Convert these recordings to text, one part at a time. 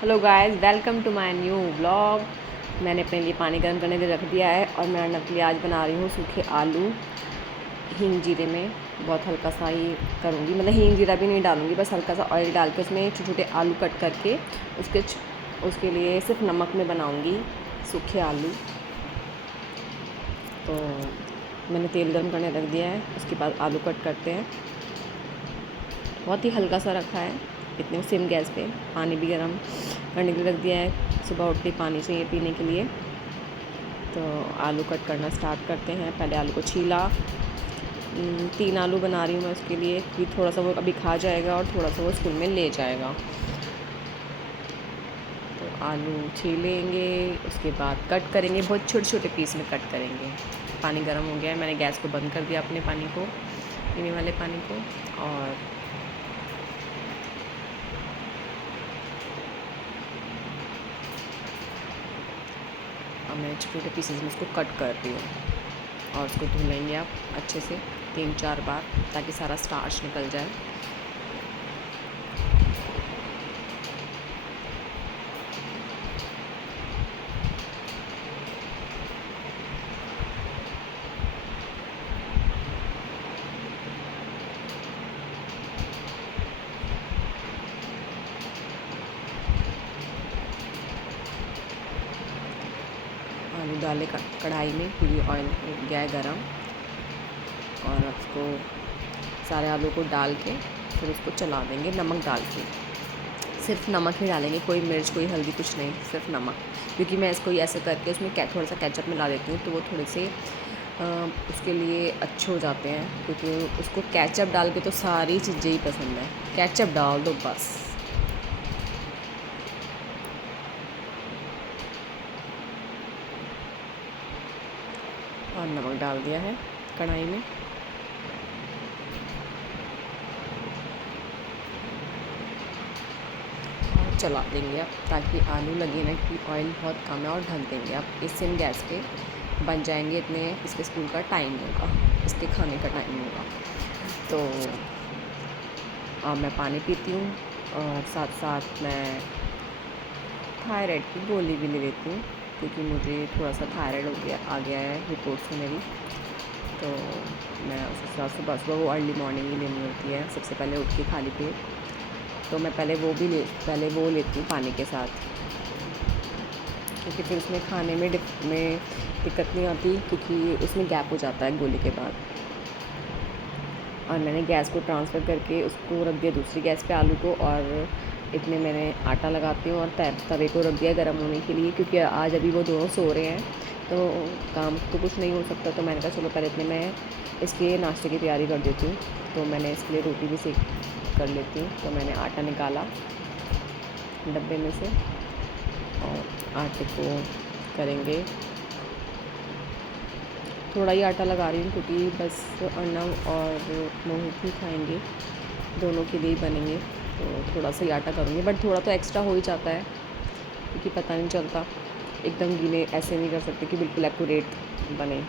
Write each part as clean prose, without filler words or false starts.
Hello guys, welcome to my new vlog. मैंने अपने लिए पानी गर्म करने के लिए रख दिया है और मैं अर्नब के लिए आज बना रही हूँ सूखे आलू हींग जीरे में। बहुत हल्का सा ही करूँगी, मतलब हींग जीरा भी नहीं डालूँगी, बस हल्का सा ऑयल डाल के उसमें छोटे छोटे आलू कट करके उसके लिए सिर्फ नमक में बनाऊँगी सूखे आलू। तो मैंने तेल गर्म करने रख दिया है, उसके बाद आलू कट करते हैं। बहुत ही हल्का सा रखा है, इतने सिम गैस पे। पानी भी गर्म करने के लिए रख दिया है, सुबह उठते पानी चाहिए पीने के लिए। तो आलू कट करना स्टार्ट करते हैं। पहले आलू को छीला, 3 आलू बना रही हूँ मैं उसके लिए, क्योंकि थोड़ा सा वो अभी खा जाएगा और थोड़ा सा वो स्कूल में ले जाएगा। तो आलू छीलेंगे, उसके बाद कट करेंगे, बहुत छोटे छोटे पीस में कट करेंगे। पानी गर्म हो गया है, मैंने गैस को बंद कर दिया अपने पानी को, पीने वाले पानी को। और अब मैं छोटे पीसेस में उसको कट कर रही हूँ और उसको धुल लेंगे आप अच्छे से 3-4 बार, ताकि सारा स्टार्च निकल जाए। आलू डाले कढ़ाई में, पूरी ऑयल हो गया है गरम, और उसको सारे आलू को डाल के फिर उसको चला देंगे नमक डाल के। सिर्फ नमक ही डालेंगे, कोई मिर्च कोई हल्दी कुछ नहीं, सिर्फ नमक। क्योंकि मैं इसको ऐसे करके उसमें थोड़ा सा केचप मिला देती हूँ, तो वो थोड़े से उसके लिए अच्छे हो जाते हैं। क्योंकि उसको केचप डाल के तो सारी चीज़ें ही पसंद है, केचप डाल दो बस। और नमक डाल दिया है कढ़ाई में। और चला देंगे अब, ताकि आलू लगे ना कि ऑयल बहुत कम है, और ढक देंगे अब इस सिम गैस पे। बन जाएंगे इतने, इसके स्कूल का टाइम होगा, इसके खाने का टाइम होगा। तो अब मैं पानी पीती हूँ, और साथ साथ मैं थायराइड की गोली भी ले लेती हूँ, क्योंकि मुझे थोड़ा सा थायराइड आ गया है रिपोर्ट्स में मेरी। तो मैं उस हिसाब से सुबह सुबह वो अर्ली मॉर्निंग ही लेनी होती है, सबसे पहले उठ के खाली पेट। तो मैं पहले वो लेती हूँ पानी के साथ, क्योंकि फिर उसमें खाने में दिक्कत नहीं आती, क्योंकि उसमें गैप हो जाता है गोली के बाद। और मैंने गैस को ट्रांसफ़र करके उसको रख दिया दूसरी गैस पे आलू को, और इतने मैंने आटा लगाती हूँ और तवे को रख दिया गर्म होने के लिए। क्योंकि आज अभी वो दोनों सो रहे हैं, तो काम तो कुछ नहीं हो सकता। तो मैंने कहा चलो पहले इतने मैं इसके नाश्ते की तैयारी कर देती हूँ। तो मैंने इसके लिए रोटी भी सेक कर लेती हूँ। तो मैंने आटा निकाला डब्बे में से, और आटे को करेंगे, थोड़ा ही आटा लगा रही हूँ, क्योंकि बस अर्नब और मोहित ही खाएंगे, दोनों के लिए ही बनेंगे। तो थोड़ा सा ही आटा करूँगी, बट थोड़ा तो एक्स्ट्रा हो ही जाता है, क्योंकि पता नहीं चलता, एकदम गीले ऐसे नहीं कर सकते कि बिल्कुल एक्यूरेट बने।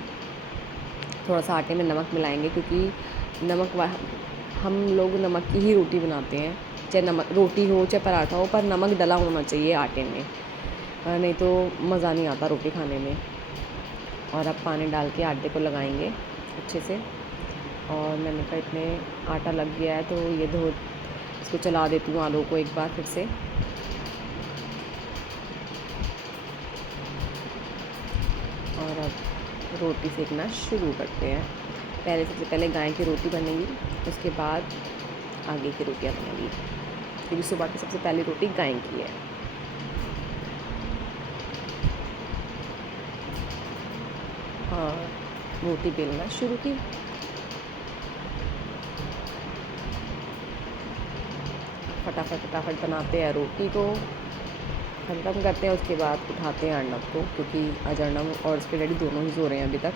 थोड़ा सा आटे में नमक मिलाएंगे, क्योंकि हम लोग नमक की ही रोटी बनाते हैं, चाहे नमक रोटी हो चाहे पराठा हो, पर नमक डला होना चाहिए आटे में, नहीं तो मज़ा नहीं आता रोटी खाने में। और अब पानी डाल के आटे को लगाएंगे अच्छे से। और मैंने कहा इतने आटा लग गया है, तो ये इसको चला देती हूँ आलू को एक बार फिर से। और अब रोटी सेकना शुरू करते हैं। सबसे पहले गाय की रोटी बनेगी, उसके बाद आगे की रोटियाँ बनेगी, क्योंकि सुबह की सबसे पहली रोटी गाय की है। और रोटी बेलना शुरू की। फटाफट बनाते हैं रोटी को, ख़त्म करते हैं। उसके बाद उठाते हैं अर्नब को, क्योंकि आज अर्नब और उसके डैडी दोनों ही सो रहे हैं अभी तक।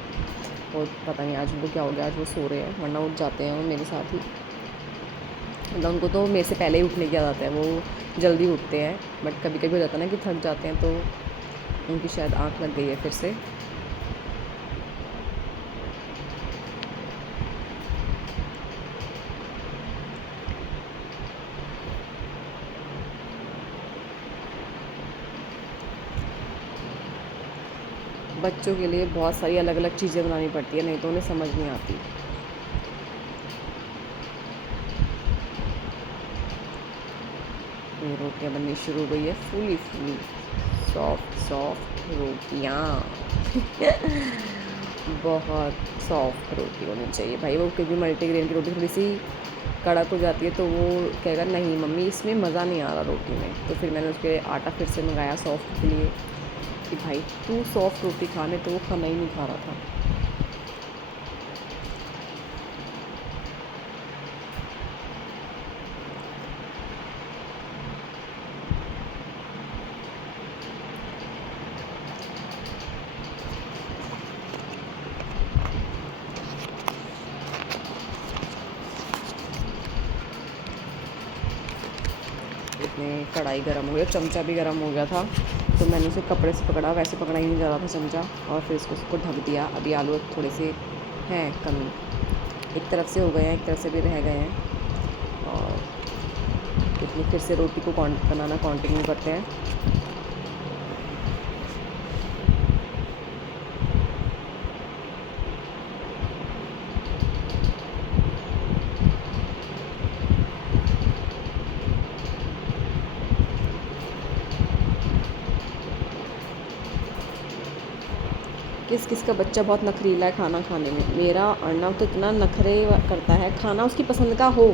और पता नहीं आज उनको क्या हो गया, आज वो सो रहे हैं, वरना उठ जाते हैं वो मेरे साथ ही। मतलब उनको तो मेरे से पहले ही उठने की आदत है, वो जल्दी उठते हैं। बट कभी कभी हो जाता है ना कि थक जाते हैं, तो उनकी शायद आँख लग गई है फिर से। बच्चों के लिए बहुत सारी अलग अलग चीज़ें बनानी पड़ती है, नहीं तो उन्हें समझ नहीं आती। ये रोटियाँ बननी शुरू हो गई है, फूली फूली सॉफ्ट सॉफ्ट रोटियाँ। बहुत सॉफ्ट रोटी होनी चाहिए भाई वो, क्योंकि मल्टीग्रेन की रोटी थोड़ी सी कड़क हो जाती है तो वो कहेगा नहीं मम्मी इसमें मज़ा नहीं आ रहा रोटी में। तो फिर मैंने उसके आटा फिर से मंगाया सॉफ्ट के लिए कि भाई तू सॉफ्ट रोटी खाने, तो वो खाना ही नहीं खा रहा था। इसमें कढ़ाई गर्म हो गया, चमचा भी गर्म हो गया था, तो मैंने उसे कपड़े से पकड़ा, वैसे पकड़ा ही नहीं जा रहा था चमचा, और फिर उसको ढक दिया। अभी आलू थोड़े से हैं कमी, एक तरफ से हो गए हैं, एक तरफ से भी रह गए हैं। और इसमें फिर से रोटी को बनाना कंटिन्यू करते हैं। किस किस का बच्चा बहुत नखरीला है खाना खाने में। मेरा अर्नव तो इतना नखरे करता है, खाना उसकी पसंद का हो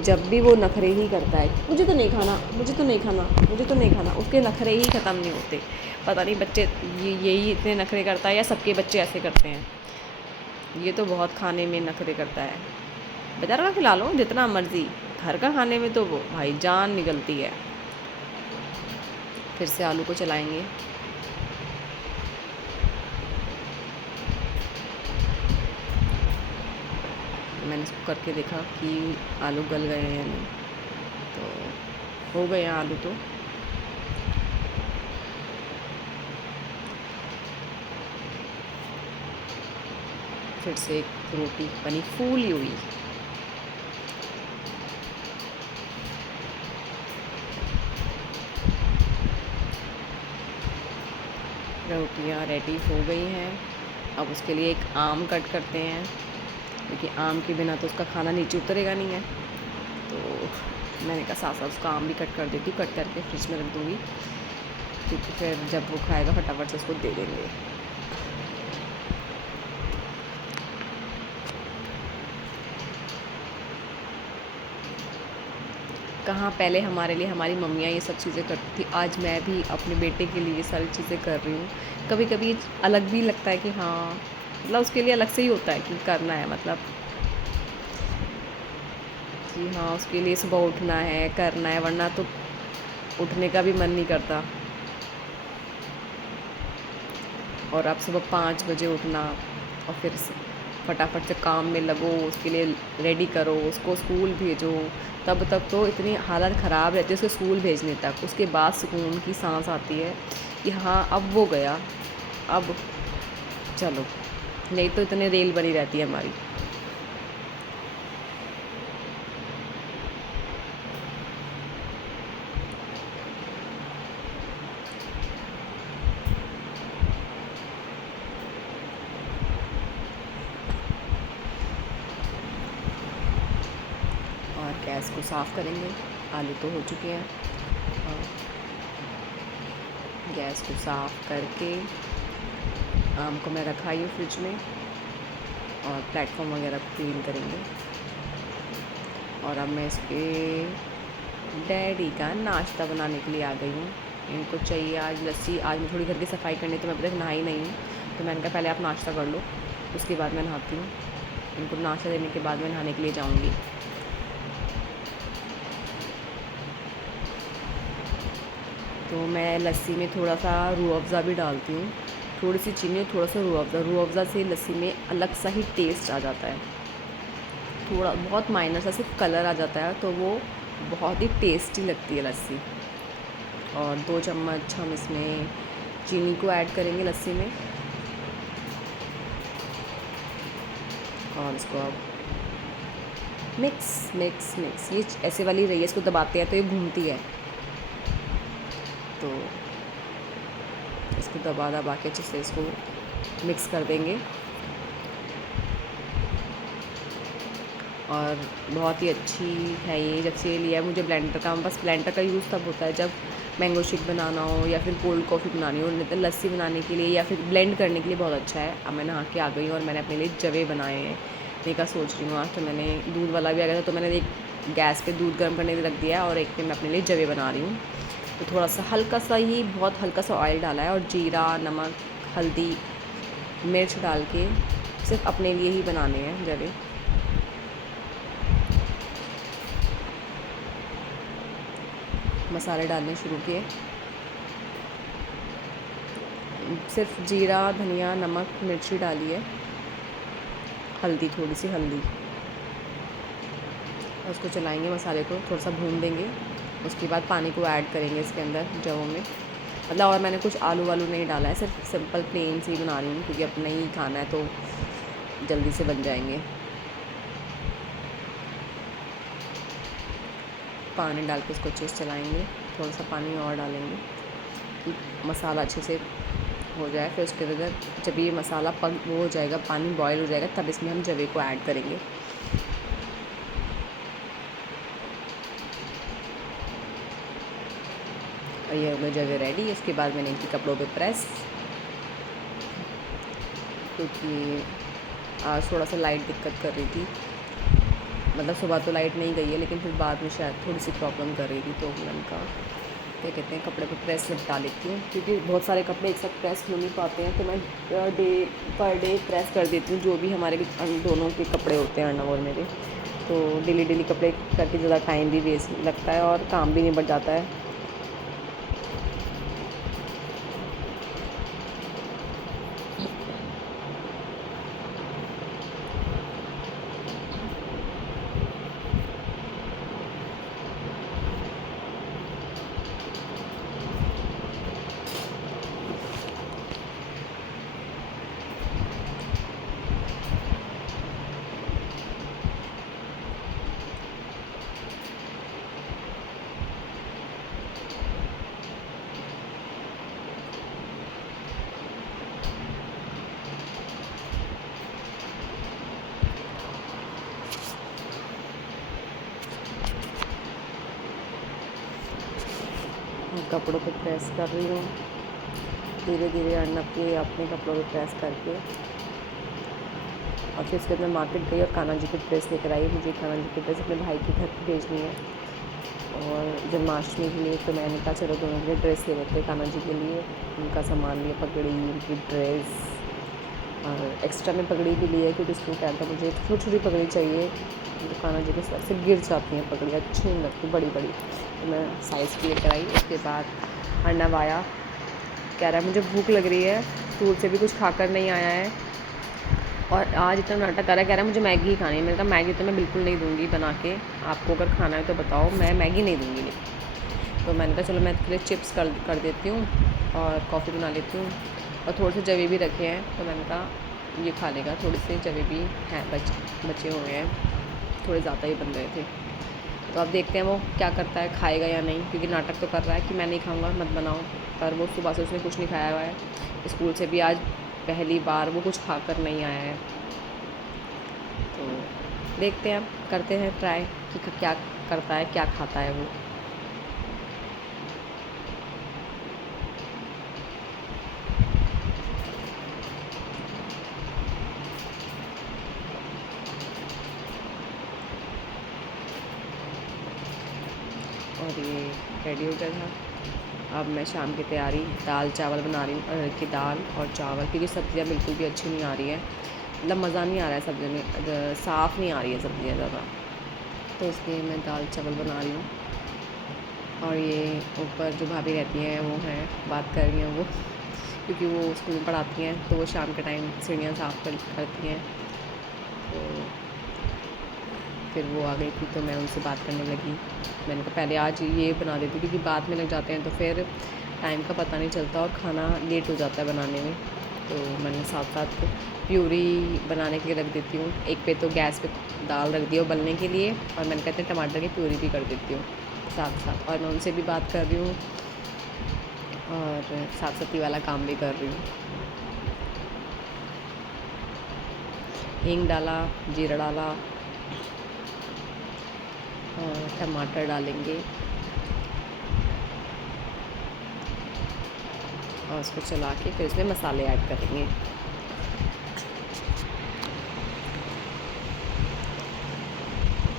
जब भी वो नखरे ही करता है, मुझे तो नहीं खाना, मुझे तो नहीं खाना, मुझे तो नहीं खाना, उसके नखरे ही ख़त्म नहीं होते। पता नहीं बच्चे यही इतने नखरे करता है या सबके बच्चे ऐसे करते हैं। ये तो बहुत खाने में नखरे करता है। बाजार का खिला लो जितना मर्ज़ी, घर का खाने में तो वो भाई जान निकलती है। फिर से आलू को चलाएंगे। मैंने इसको करके देखा कि आलू गल गए हैं या नहीं, तो हो गए हैं आलू तो। फिर से एक रोटी बनी फूली हुई। रोटियां रेडी हो गई हैं। अब उसके लिए एक आम कट करते हैं, क्योंकि आम के बिना तो उसका खाना नीचे उतरेगा नहीं है। तो मैंने कहा साथ साथ उसका आम भी कट कर देती हूँ, कट करके फ्रिज में रख दूँगी, क्योंकि फिर जब वो खाएगा फटाफट से उसको दे देंगे। कहाँ पहले हमारे लिए हमारी मम्मियाँ ये सब चीज़ें करती थी, आज मैं भी अपने बेटे के लिए ये सारी चीज़ें कर रही हूँ। कभी कभी अलग भी लगता है कि हाँ, मतलब उसके लिए अलग से ही होता है कि करना है, मतलब कि हाँ उसके लिए सुबह उठना है, करना है, वरना तो उठने का भी मन नहीं करता। और अब सुबह 5 बजे उठना और फिर फटाफट से काम में लगो, उसके लिए रेडी करो, उसको स्कूल भेजो, तब तक तो इतनी हालत ख़राब रहती है उसके स्कूल भेजने तक। उसके बाद सुकून की सांस आती है कि हाँ अब वो गया, अब चलो, नहीं तो इतने रेल बनी रहती है हमारी। और गैस को साफ़ करेंगे। आलू तो हो चुके हैं, और गैस को साफ़ करके आम को मैं रखा ही हूँ फ्रिज में, और प्लेटफॉर्म वगैरह को क्लीन करेंगे। और अब मैं इसके डैडी का नाश्ता बनाने के लिए आ गई हूँ। इनको चाहिए आज लस्सी। आज मैं थोड़ी घर की सफाई करनी, तो मैं अभी तक नहाई नहीं हूँ, तो मैंने कहा पहले आप नाश्ता कर लो, उसके बाद मैं नहाती हूँ। इनको नाश्ता देने के बाद मैं नहाने के लिए जाऊँगी। तो मैं लस्सी में थोड़ा सा रूह अफ़ज़ा भी डालती हूँ, थोड़ी सी चीनी और थोड़ा सा रूह अफ़ज़ा से लस्सी में अलग सा ही टेस्ट आ जाता है। थोड़ा बहुत माइनर सा सिर्फ कलर आ जाता है, तो वो बहुत ही टेस्टी लगती है लस्सी। और 2 चम्मच हम इसमें चीनी को ऐड करेंगे लस्सी में, और इसको अब मिक्स मिक्स मिक्स, ये ऐसे वाली रही है, इसको दबाते हैं तो ये घूमती है। तो इसको दबा दबा के अच्छे से इसको मिक्स कर देंगे। और बहुत ही अच्छी है ये। जब से लिया है मुझे ब्लेंडर का, बस ब्लेंडर का यूज़ तब होता है जब मैंगो शेक बनाना हो या फिर कोल्ड कॉफ़ी बनानी हो, नहीं तो लस्सी बनाने के लिए या फिर ब्लेंड करने के लिए बहुत अच्छा है। अब मैं नहा के आ गई हूँ और मैंने अपने लिए जवे बनाए हैं। मैं का सोच रही हूँ आज तो मैंने दूध वाला भी आ गया था, तो मैंने एक गैस पे दूध गर्म करने रख दिया और एक पे मैं अपने लिए जवे बना रही हूँ। तो थोड़ा सा हल्का सा ही, बहुत हल्का सा ऑयल डाला है और जीरा, नमक, हल्दी, मिर्च डाल के सिर्फ अपने लिए ही बनाने हैं जवे। मसाले डालने शुरू किए, सिर्फ जीरा, धनिया, नमक, मिर्ची डाली है, हल्दी, थोड़ी सी हल्दी, और उसको चलाएंगे, मसाले को थोड़ा सा भून देंगे। उसके बाद पानी को ऐड करेंगे इसके अंदर जवों में। मतलब और मैंने कुछ आलू वालू नहीं डाला है, सिर्फ सिंपल प्लेन से ही बना रही हूँ क्योंकि अपना ही खाना है तो जल्दी से बन जाएंगे। पानी डाल के उसको अच्छे से चलाएँगे, थोड़ा सा पानी और डालेंगे कि मसाला अच्छे से हो जाए। फिर उसके बाद जब ये मसाला पक वो हो जाएगा, पानी बॉयल हो जाएगा, तब इसमें हम जवे को ऐड करेंगे। और ये हो गए जवे रेडी। इसके बाद मैंने इनकी कपड़ों पे प्रेस, क्योंकि आज थोड़ा सा लाइट दिक्कत कर रही थी। मतलब सुबह तो लाइट नहीं गई है, लेकिन फिर बाद में शायद थोड़ी सी प्रॉब्लम कर रही थी, तो मैंने कहा क्या कहते हैं, कपड़े पे प्रेस निपटा लेती हूँ क्योंकि बहुत सारे कपड़े एक साथ प्रेस हो नहीं पाते हैं। तो मैं पर डे प्रेस कर देती हूँ जो भी हमारे दोनों के कपड़े होते हैं, अर्नव और मेरे। तो डेली कपड़े करके ज़्यादा टाइम भी वेस्ट लगता है और काम भी निपट जाता है। कपड़ों पे प्रेस कर रही हूँ धीरे धीरे, अर्नब के अपने कपड़ों पे प्रेस करके। और फिर उसके बाद मैं मार्केट गई और कान्हा जी की ड्रेस लेकर आई। मुझे कान्हा जी की ड्रेस अपने भाई के घर पे भेजनी है और जन्माष्टमी के लिए, तो मैंने कहा चलो दोनों के लिए ड्रेस ले लेते हैं। कान्हा जी के लिए उनका सामान लिया, पगड़ी, उनकी ड्रेस, और एक्स्ट्रा में पगड़ी भी ली है क्योंकि उसको क्या था, मुझे छोटी छोटी पगड़ी चाहिए। तो कान्हा जी के साथ से गिर जाती हैं पगड़ी, अच्छी नहीं लगती बड़ी बड़ी, तो मैं साइज़ की लेकर आई। उसके बाद अर्नव आया, कह रहा है मुझे भूख लग रही है, स्कूल से भी कुछ खाकर नहीं आया है और आज इतना नाटक कर रहा है, कह रहा है मुझे मैगी ही खानी है। मैंने कहा मैगी तो मैं बिल्कुल नहीं दूँगी बना के, आपको अगर खाना है तो बताओ, मैं मैगी नहीं दूँगी। लेकिन तो मैंने कहा चलो मैं इसके लिए चिप्स कर देती हूँ और कॉफ़ी बना लेती हूँ, और थोड़े से जवे भी रखे हैं, तो मैंने कहा ये खा लेगा। थोड़े से जवे भी हैं बचे हुए हैं, थोड़े ज़्यादा ही बन रहे थे। तो अब देखते हैं वो क्या करता है, खाएगा या नहीं, क्योंकि नाटक तो कर रहा है कि मैं नहीं खाऊंगा, मत बनाओ। पर वो सुबह से उसने कुछ नहीं खाया हुआ है, स्कूल से भी आज पहली बार वो कुछ खाकर नहीं आया है। तो देखते हैं, करते हैं ट्राई कि क्या करता है, क्या खाता है वो। और ये रेडी हो गया था। अब मैं शाम की तैयारी, दाल चावल बना रही हूँ, अरहर की दाल और चावल, क्योंकि सब्ज़ियाँ बिल्कुल भी अच्छी नहीं आ रही है, मतलब मज़ा नहीं आ रहा है सब्ज़ी में, साफ़ नहीं आ रही है सब्ज़ियाँ ज़्यादा, तो इसलिए मैं दाल चावल बना रही हूँ। और ये ऊपर जो भाभी रहती हैं वो हैं, बात कर रही हैं वो, क्योंकि वो स्कूल में पढ़ाती हैं, तो वो शाम के टाइम सीढ़ियाँ साफ़ करती हैं। तो फिर वो आ गई थी तो मैं उनसे बात करने लगी। मैंने कहा पहले आज ये बना देती, क्योंकि बाद में लग जाते हैं तो फिर टाइम का पता नहीं चलता और खाना लेट हो जाता है बनाने में। तो मैंने साथ साथ प्यूरी बनाने के लिए रख देती हूँ। एक पे तो गैस पे दाल रख दी उबलने के लिए, और मैंने कहते हैं टमाटर की प्यूरी भी कर देती हूँ साथ साथ। और मैं उनसे भी बात कर रही हूँ और साथ साथ ये वाला काम भी कर रही हूँ। हींग डाला, जीरा डाला और टमाटर डालेंगे और उसको चला के फिर इसमें मसाले ऐड करेंगे।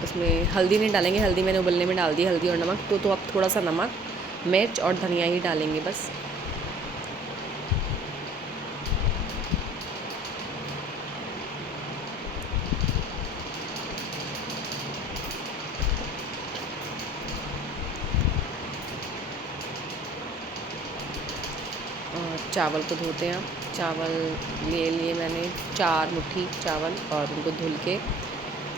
उसमें हल्दी नहीं डालेंगे, हल्दी मैंने उबलने में डाल दी, हल्दी और नमक। तो अब थोड़ा सा नमक, मिर्च और धनिया ही डालेंगे बस। और चावल को धोते हैं। चावल ले लिए मैंने 4 मुट्ठी चावल और उनको धुल के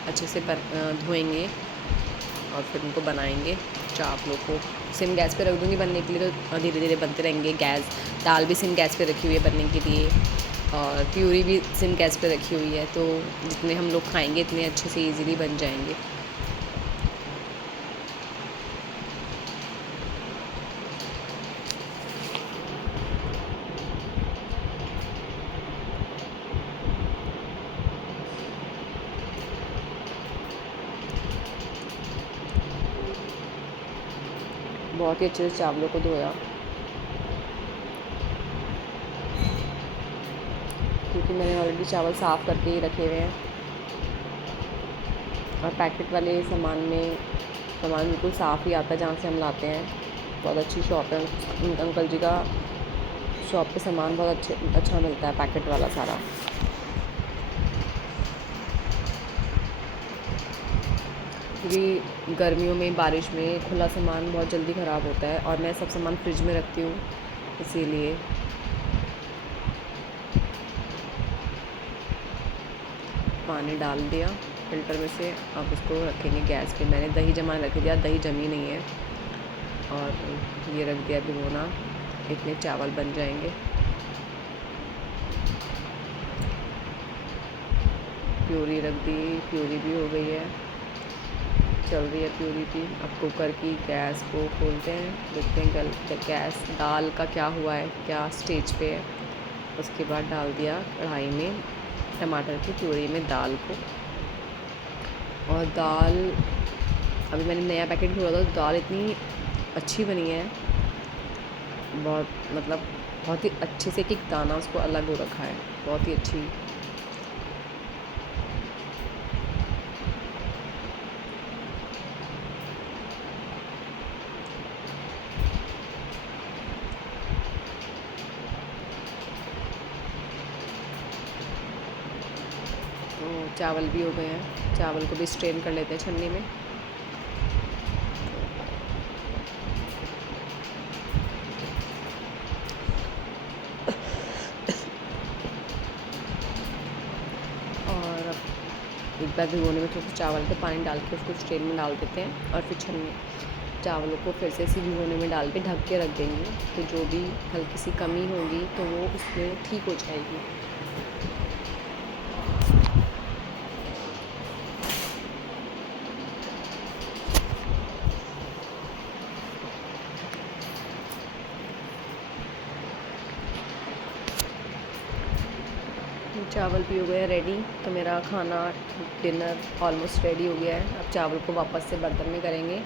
अच्छे से धोएंगे और फिर उनको बनाएंगे। चावलों को सिम गैस पे रख दूँगी बनने के लिए, तो धीरे धीरे बनते रहेंगे। दाल भी सिम गैस पे रखी हुई है बनने के लिए और प्यूरी भी सिम गैस पे रखी हुई है, तो जितने हम लोग खाएंगे इतने अच्छे से इजीली बन जाएंगे। बहुत ही अच्छे से चावलों को धोया, क्योंकि मैंने ऑलरेडी चावल साफ़ करके ही रखे हुए हैं। और पैकेट वाले सामान बिल्कुल साफ़ ही आता है जहाँ से हम लाते हैं। बहुत अच्छी शॉप है अंकल जी का, शॉप पे सामान बहुत अच्छा मिलता है, पैकेट वाला सारा। क्योंकि गर्मियों में, बारिश में खुला सामान बहुत जल्दी ख़राब होता है और मैं सब सामान फ्रिज में रखती हूँ, इसीलिए। पानी डाल दिया फ़िल्टर में से, अब उसको रखेंगे गैस पे। मैंने दही जमा रख दिया, दही जमी नहीं है, और ये रख दिया भिगोना। इतने चावल बन जाएंगे। प्यूरी रख दी, प्यूरी भी हो गई है, चल रही है प्यूरी भी। अब कुकर की गैस को खोलते हैं, देखते हैं गैस दाल का क्या हुआ है, क्या स्टेज पे है। उसके बाद डाल दिया कढ़ाई में टमाटर की प्यूरी में दाल को। और दाल अभी मैंने नया पैकेट खोला था, तो दाल इतनी अच्छी बनी है, बहुत ही अच्छे से, एक दाना उसको अलग हो रखा है, बहुत ही अच्छी। तो चावल भी हो गए हैं, चावल को भी स्ट्रेन कर लेते हैं छन्नी में। और अब एक बार भिगोने में थोड़ा सा चावल के पानी डाल के उसको स्ट्रेन में डाल देते हैं और फिर छन्नी चावलों को फिर से इसी भिगोने में डाल के ढक के रख देंगे। तो जो भी हल्की सी कमी होगी तो वो उसमें ठीक हो जाएगी। चावल भी हो गया रेडी, तो मेरा खाना डिनर ऑलमोस्ट रेडी हो गया है। अब चावल को वापस से बर्तन में करेंगे।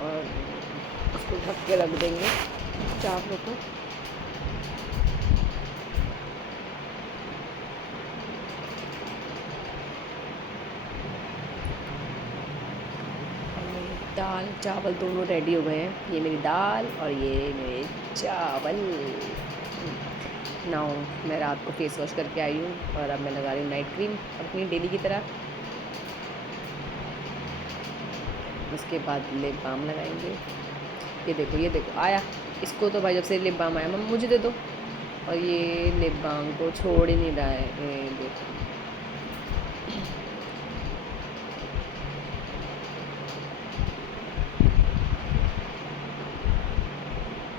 और उसको ढक के रख देंगे चावलों को। दाल चावल दोनों रेडी हो गए हैं। ये मेरी दाल और ये मेरे चावल। नाउ मैं रात को फेस वॉश करके आई हूँ और अब मैं लगा रही हूँ नाइट क्रीम अपनी डेली की तरह। उसके बाद लिप बाम लगाएंगे। ये देखो आया, इसको तो भाई जब से लिप बाम आया मम्मा मुझे दे दो, और ये लिप बाम को छोड़ ही नहीं रहा है। ये देखो,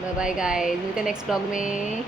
बाय बाय गाइस, मिलते हैं नेक्स्ट व्लॉग में।